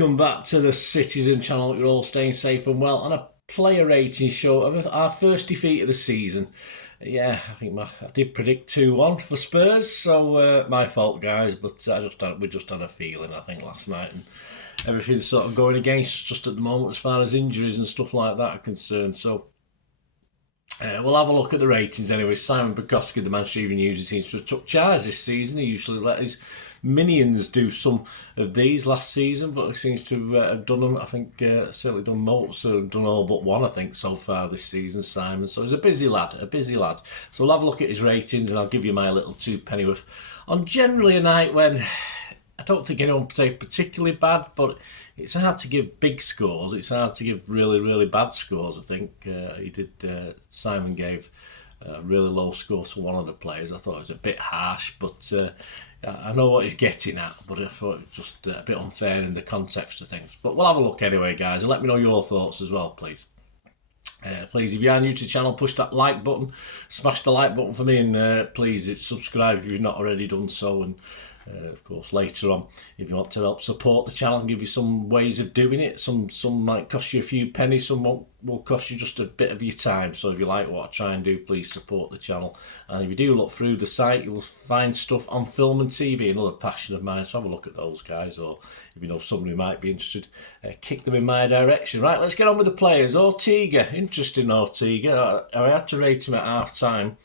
welcome back to the Citizen channel. You're all staying safe and well on a player rating show of our first defeat of the season. Yeah, I think I did predict 2-1 for Spurs, so my fault, guys. But we just had a feeling, I think, last night, and everything's sort of going against us just at the moment as far as injuries and stuff like that are concerned. So we'll have a look at the ratings anyway. Simon Bajkowski, the Manchester Evening News, seems to have took charge this season. He usually let his minions do some of these last season, but he seems to have done them. I think certainly done most, done all but one, I think, so far this season, Simon. So he's a busy lad. So we'll have a look at his ratings and I'll give you my little two pennyworth on generally a night when I don't think anyone played particularly bad, but it's hard to give big scores. It's hard to give really, really bad scores, I think. Simon gave a really low score to one of the players. I thought it was a bit harsh, but I know what he's getting at, but I thought it was just a bit unfair in the context of things. But we'll have a look anyway, guys, and let me know your thoughts as well, please. Please, if you are new to the channel, push that like button, smash the like button for me, and please subscribe if you've not already done so. And of course, later on, if you want to help support the channel and give you some ways of doing it, some might cost you a few pennies, some will cost you just a bit of your time. So if you like what I try and do, please support the channel. And if you do look through the site, you will find stuff on film and TV, another passion of mine. So have a look at those, guys, or if you know somebody who might be interested, kick them in my direction. Right, let's get on with the players. Ortega, interesting Ortega. I had to rate him at half time.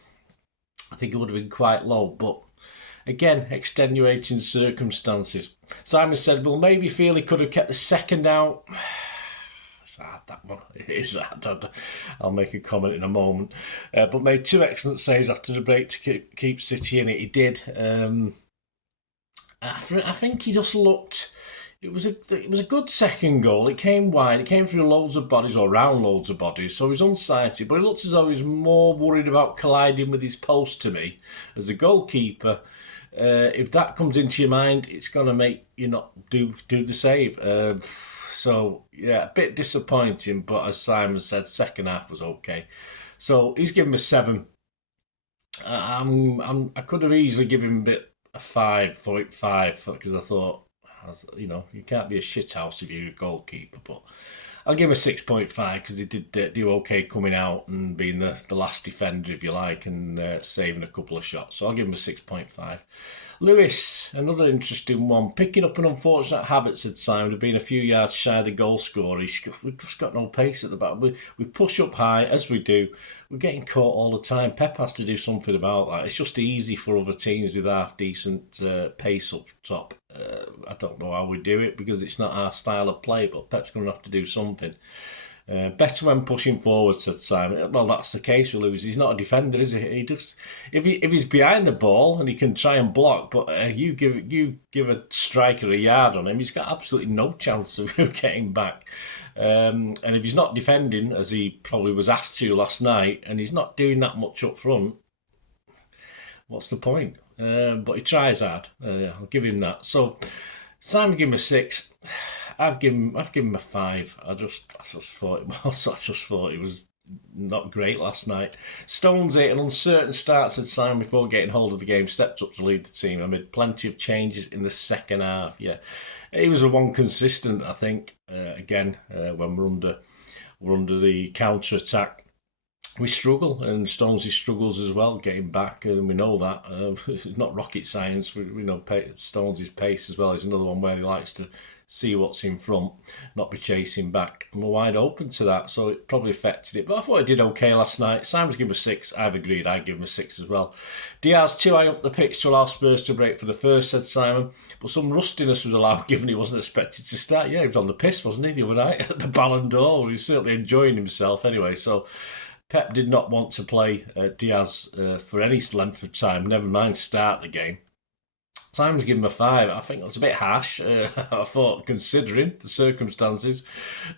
I think it would have been quite low, but again, extenuating circumstances. Simon said, well, maybe feel he could have kept the second out. It's hard, that one. It is hard. I'll make a comment in a moment. But made two excellent saves after the break to keep City in it. He did. I think he just looked... It was a good second goal. It came wide. It came through loads of bodies, or around loads of bodies, so he was unsighted. But it looks as though he's more worried about colliding with his post to me. As a goalkeeper, if that comes into your mind, it's going to make you not do the save. So, yeah, a bit disappointing, but as Simon said, second half was okay. So he's given me 7. I could have easily given him a 5.5 because I thought, you know, you can't be a shithouse if you're a goalkeeper, but I'll give him a 6.5 because he did do okay coming out and being the last defender, if you like, and saving a couple of shots. So I'll give him a 6.5. Lewis, another interesting one. Picking up an unfortunate habit, said Simon, of being a few yards shy of the goal scorer. We've just got no pace at the back. We push up high, as we do. We're getting caught all the time. Pep has to do something about that. It's just easy for other teams with half-decent pace up top. I don't know how we do it because it's not our style of play, but Pep's going to have to do something. Better when pushing forward, said Simon. Well, that's the case with Lewis. He's not a defender, is he? He just if he's behind the ball and he can try and block, but you give a striker a yard on him, he's got absolutely no chance of getting back. And if he's not defending, as he probably was asked to last night, and he's not doing that much up front, what's the point? But he tries hard. I'll give him that. So Simon gave him a 6. I've given him a 5. I just thought it was. I just thought it was not great last night. Stonesy, an uncertain start, said Simon before getting hold of the game, stepped up to lead the team amid plenty of changes in the second half. Yeah, he was the one consistent, I think. Again, when we're under the counter attack, we struggle, and Stonesy struggles as well getting back, and we know that. It's not rocket science. We know Stonesy's pace as well is another one where he likes to see what's in front, not be chasing back. And we're wide open to that, so it probably affected it. But I thought it did okay last night. Simon's given him a 6. I've agreed. I'd give him a 6 as well. Diaz too high up the pitch to allow Spurs to break for the first, said Simon. But some rustiness was allowed, given he wasn't expected to start. Yeah, he was on the piss, wasn't he, the other night at the Ballon d'Or? He was certainly enjoying himself anyway. So Pep did not want to play Diaz for any length of time, never mind start the game. Simon's given him a 5. I think that's a bit harsh. I thought, considering the circumstances,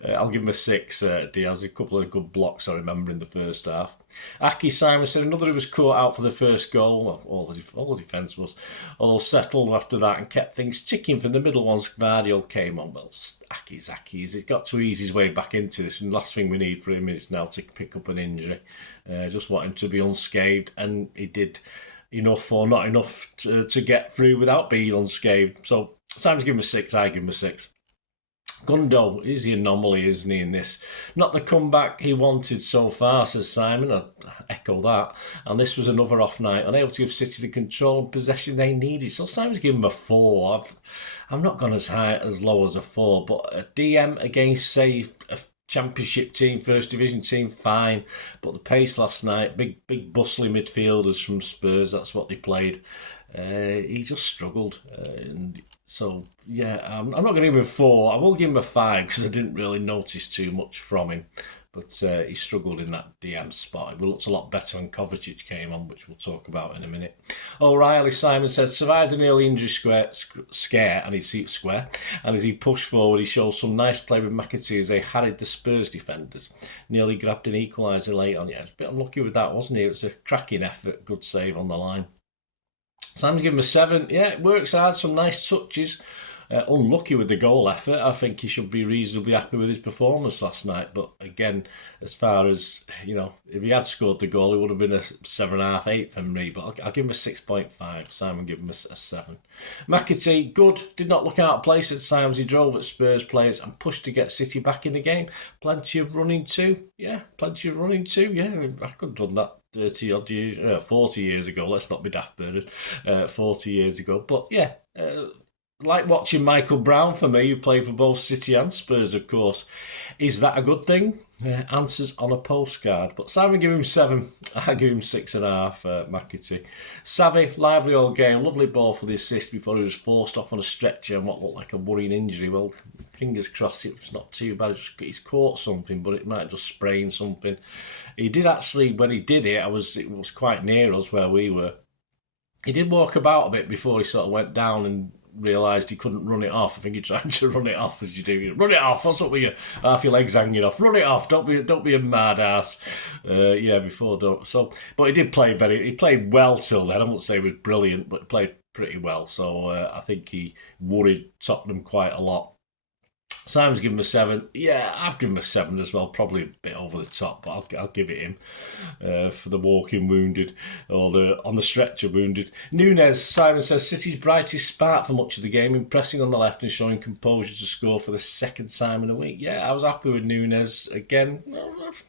I'll give him a 6. Diaz, a couple of good blocks, I remember, in the first half. Aki, Simon said, another who was caught out for the first goal. Well, all the defence was, although settled after that and kept things ticking from the middle once Gvardiol came on. Well, Aki's. He's got to ease his way back into this, and the last thing we need for him is now to pick up an injury. Just want him to be unscathed, and he did enough or not enough to get through without being unscathed. So Simon's given him a 6, I give him a 6. Gundo is the anomaly, isn't he, in this? Not the comeback he wanted so far, says Simon. I echo that. And this was another off night, unable to give City the control and possession they needed. So sometimes give him a 4. I'm not gone as high, as low as a 4, but a DM against, say, a Championship team, First Division team, fine. But the pace last night, big bustling midfielders from Spurs, that's what they played. He just struggled. And so, yeah, I'm not going to give him a 4. I will give him a 5 because I didn't really notice too much from him. But he struggled in that DM spot. It looked a lot better when Kovacic came on, which we'll talk about in a minute. O'Reilly Simon says, survived an early injury scare, and as he pushed forward, he showed some nice play with McAtee as they harried the Spurs defenders. Nearly grabbed an equaliser late on. Yeah, it's a bit unlucky with that, wasn't he? It was a cracking effort, good save on the line. Sam's given him a 7. Yeah, it works hard, some nice touches. Unlucky with the goal effort. I think he should be reasonably happy with his performance last night. But again, as far as, if he had scored the goal, it would have been a 7.5, 8 for me. But I'll give him a 6.5. Simon give him a 7. McAtee, good. Did not look out of place at times. He drove at Spurs players and pushed to get City back in the game. Plenty of running too. Yeah, plenty of running too. Yeah, I could have done that 30 odd years, 40 years ago. Let's not be daft birded. 40 years ago. But yeah, like watching Michael Brown for me, who played for both City and Spurs, of course. Is that a good thing? Answers on a postcard. But Simon give him 7. I give him 6.5. McAtee. Savvy, lively all game. Lovely ball for the assist before he was forced off on a stretcher and what looked like a worrying injury. Well, fingers crossed it was not too bad. He's caught something, but it might have just sprained something. He did actually, when he did it, it was quite near us where we were. He did walk about a bit before he sort of went down and realised he couldn't run it off. I think he tried to run it off as you do. Run it off. What's up with you? Half your legs hanging off. Run it off. Don't be a mad ass. But he did play he played well till then. I won't say he was brilliant, but he played pretty well. So I think he worried Tottenham quite a lot. Simon's given him a 7. Yeah, I've given him a 7 as well. Probably a bit over the top, but I'll give it him for the walking wounded or the on the stretcher wounded. Nunes, Simon says, City's brightest spark for much of the game, impressing on the left and showing composure to score for the second time in a week. Yeah, I was happy with Nunes. Again,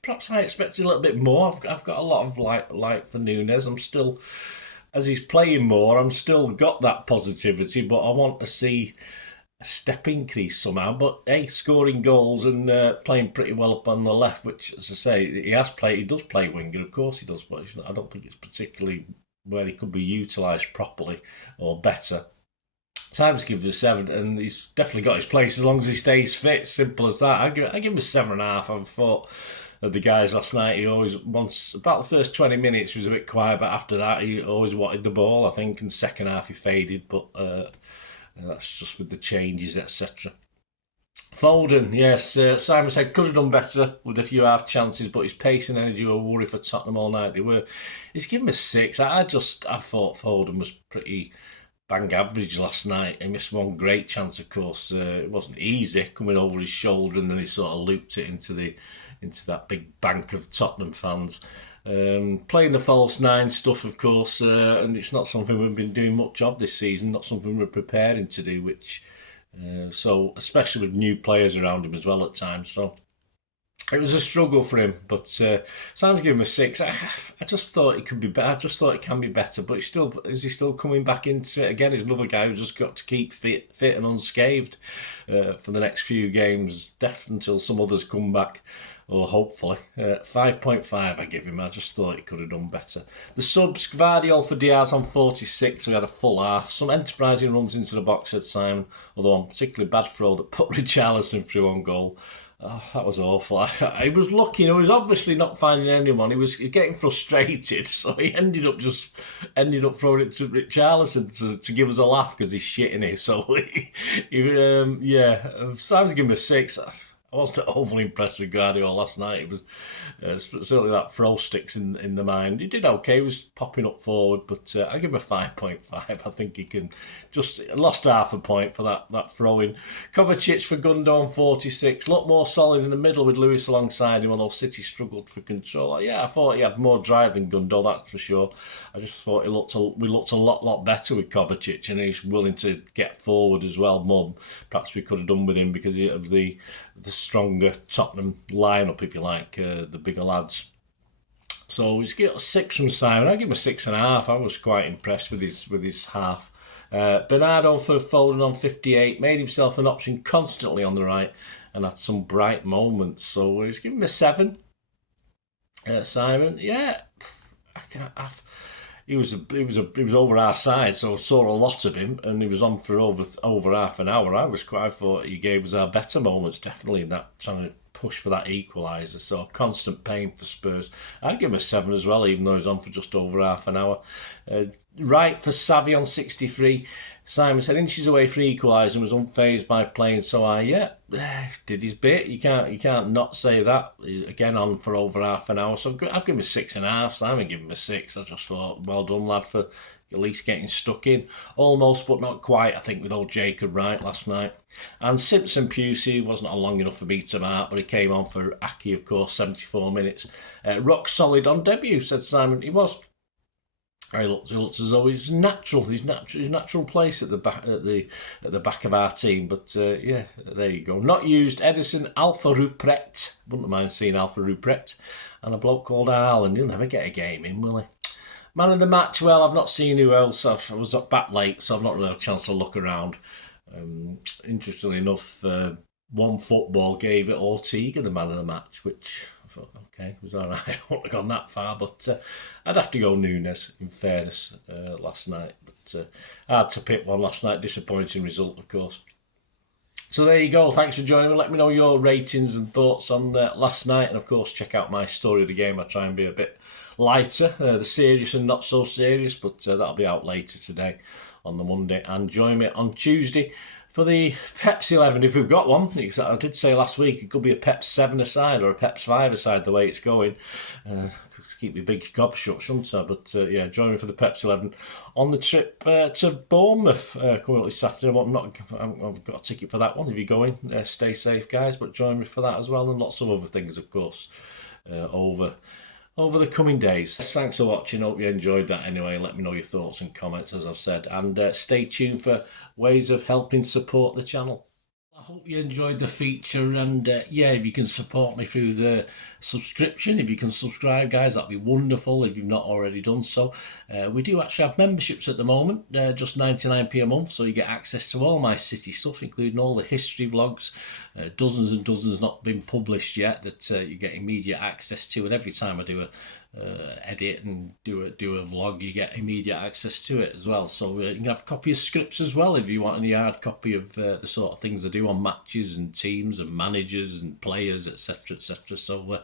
perhaps I expected a little bit more. I've got a lot of like for Nunes. I'm still, as he's playing more, I'm still got that positivity, but I want to see a step increase somehow. But hey, scoring goals and playing pretty well up on the left, which, as I say, he does play winger, of course he does, but I don't think it's particularly where he could be utilised properly or better. Times give him a 7, and he's definitely got his place as long as he stays fit. Simple as that. I give him a 7.5. I thought of the guys last night, he always wants, about the first 20 minutes he was a bit quiet, but after that he always wanted the ball, I think, and second half he faded, but that's just with the changes, etc. Foden, yes, Simon said could have done better with a few half chances, but his pace and energy were a worry for Tottenham all night. He's given a 6. I thought Foden was pretty bang average last night. He missed one great chance, of course. It wasn't easy coming over his shoulder, and then he sort of looped it into that big bank of Tottenham fans. Playing the false 9 stuff, of course, and it's not something we've been doing much of this season, not something we're preparing to do, which so especially with new players around him as well at times. So it was a struggle for him, but Simon's giving him a 6. I just thought it could be better. I just thought it can be better, but is he still coming back into it again? He's another guy who's just got to keep fit and unscathed for the next few games, definitely until some others come back. Or hopefully. 5.5 I give him. I just thought he could have done better. The subs, Gvardiol for Diaz on 46. We had a full half. Some enterprising runs into the box, said Simon. Although I'm particularly bad for all that put Richarlison through on goal. Oh, that was awful. He was lucky. He was obviously not finding anyone. He was getting frustrated, so he ended up throwing it to Richarlison to give us a laugh because he's shitting it. So Simon's giving him a 6. I wasn't overly impressed with Guardiola last night. It was certainly that throw sticks in the mind. He did okay. He was popping up forward, but I give him a 5.5. I think he can just lost half a point for that throwing. Kovacic for Gundogan 46. Looked more solid in the middle with Lewis alongside him, although City struggled for control. Yeah, I thought he had more drive than Gundogan, that's for sure. I just thought we looked a lot better with Kovacic, and he's willing to get forward as well. More perhaps we could have done with him because of the stronger Tottenham lineup, if you like, the bigger lads. So he's got a 6 from Simon. I give him a 6.5. I was quite impressed with his half. Bernardo for Foden on 58 made himself an option constantly on the right and had some bright moments. So he's giving him a 7. Simon, yeah, he was over our side, so I saw a lot of him, and he was on for over half an hour. I thought he gave us our better moments, definitely in that trying to push for that equaliser. So constant pain for Spurs. I'd give him a 7 as well, even though he's on for just over half an hour. Right for Savvy on 63. Simon said inches away for equaliser and was unfazed by playing. So did his bit. You can't not say that. Again on for over half an hour. So I've given him a 6.5. Simon gave him a 6. I just thought, well done, lad, for at least getting stuck in. Almost, but not quite, I think, with old Jacob Wright last night. And Simpson Pusey wasn't on long enough for me to mark, but he came on for Aki, of course, 74 minutes. Rock solid on debut, said Simon. He was. He looked as though he's natural. His natural place at the back of our team. But yeah, there you go. Not used. Edison, Alpha Ruprecht. Wouldn't mind seeing Alpha Ruprecht. And a bloke called Haaland. He'll never get a game in, will he? Man of the match. Well, I've not seen who else. I was up back late, so I've not really had a chance to look around. Interestingly enough, One Football gave it Ortega the man of the match, which I thought, okay, it was all right. I wouldn't have gone that far, but I'd have to go Nunes, in fairness, last night. But hard to pick one last night. Disappointing result, of course. So there you go. Thanks for joining me. Let me know your ratings and thoughts on last night. And, of course, check out my story of the game. I try and be a bit lighter, the serious and not so serious, but that'll be out later today on the Monday. And join me on Tuesday for the Peps 11, if we've got one. I did say last week it could be a Peps 7 aside or a Peps 5 aside the way it's going. Keep my big gob shut, shouldn't I? But yeah, join me for the Peps 11 on the trip to Bournemouth coming up this Saturday. I've got a ticket for that one. If you're going, stay safe, guys. But join me for that as well, and lots of other things, of course, over the coming days. Thanks for watching. Hope you enjoyed that anyway. Let me know your thoughts and comments, as I've said. And stay tuned for ways of helping support the channel. I hope you enjoyed the feature, and yeah, if you can support me through the subscription, if you can subscribe, guys, that'd be wonderful if you've not already done so. We do actually have memberships at the moment, just 99p a month, so you get access to all my City stuff, including all the history vlogs, dozens and dozens not been published yet that you get immediate access to, and every time I do a edit and do a vlog, you get immediate access to it as well. So you can have a copy of scripts as well if you want any hard copy of the sort of things I do on matches and teams and managers and players, etc, etc. So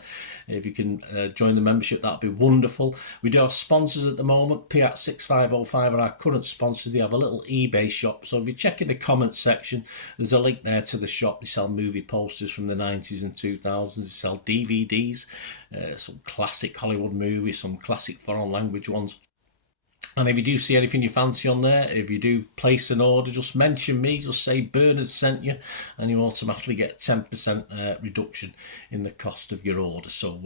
if you can join the membership, that'd be wonderful. We do have sponsors at the moment. Piat 6505 are our current sponsors. They have a little eBay shop, so if you check in the comments section, there's a link there to the shop. They sell movie posters from the 90s and 2000s. They sell DVDs, some classic Hollywood movies, some classic foreign language ones. And if you do see anything you fancy on there, if you do place an order, just mention me, just say Bernard sent you, and you automatically get 10% reduction in the cost of your order. So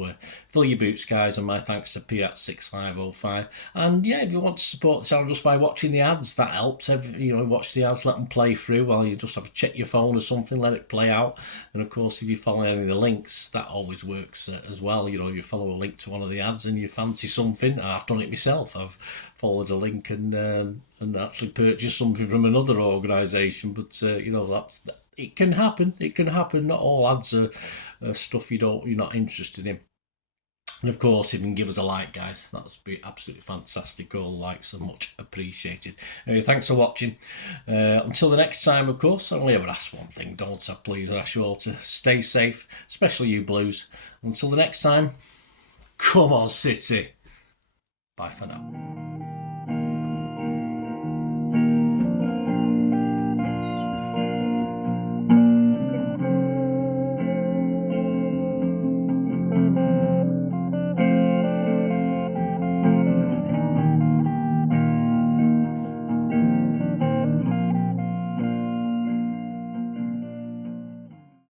fill your boots, guys, and my thanks to Piat 6505. And yeah, if you want to support the channel just by watching the ads, that helps. Watch the ads, let them play through while you just have to check your phone or something, let it play out. And of course, if you follow any of the links, that always works as well. You follow a link to one of the ads and you fancy something. I've done it myself. I've followed a link and actually purchased something from another organisation, but it can happen. It can happen. Not all ads are stuff you're not interested in. And of course, if you can give us a like, guys, that's be absolutely fantastic. All likes are much appreciated. Anyway, thanks for watching. Until the next time, of course, I only ever ask one thing, don't I? Please, I ask you all to stay safe, especially you Blues. Until the next time, come on, City. Bye for now.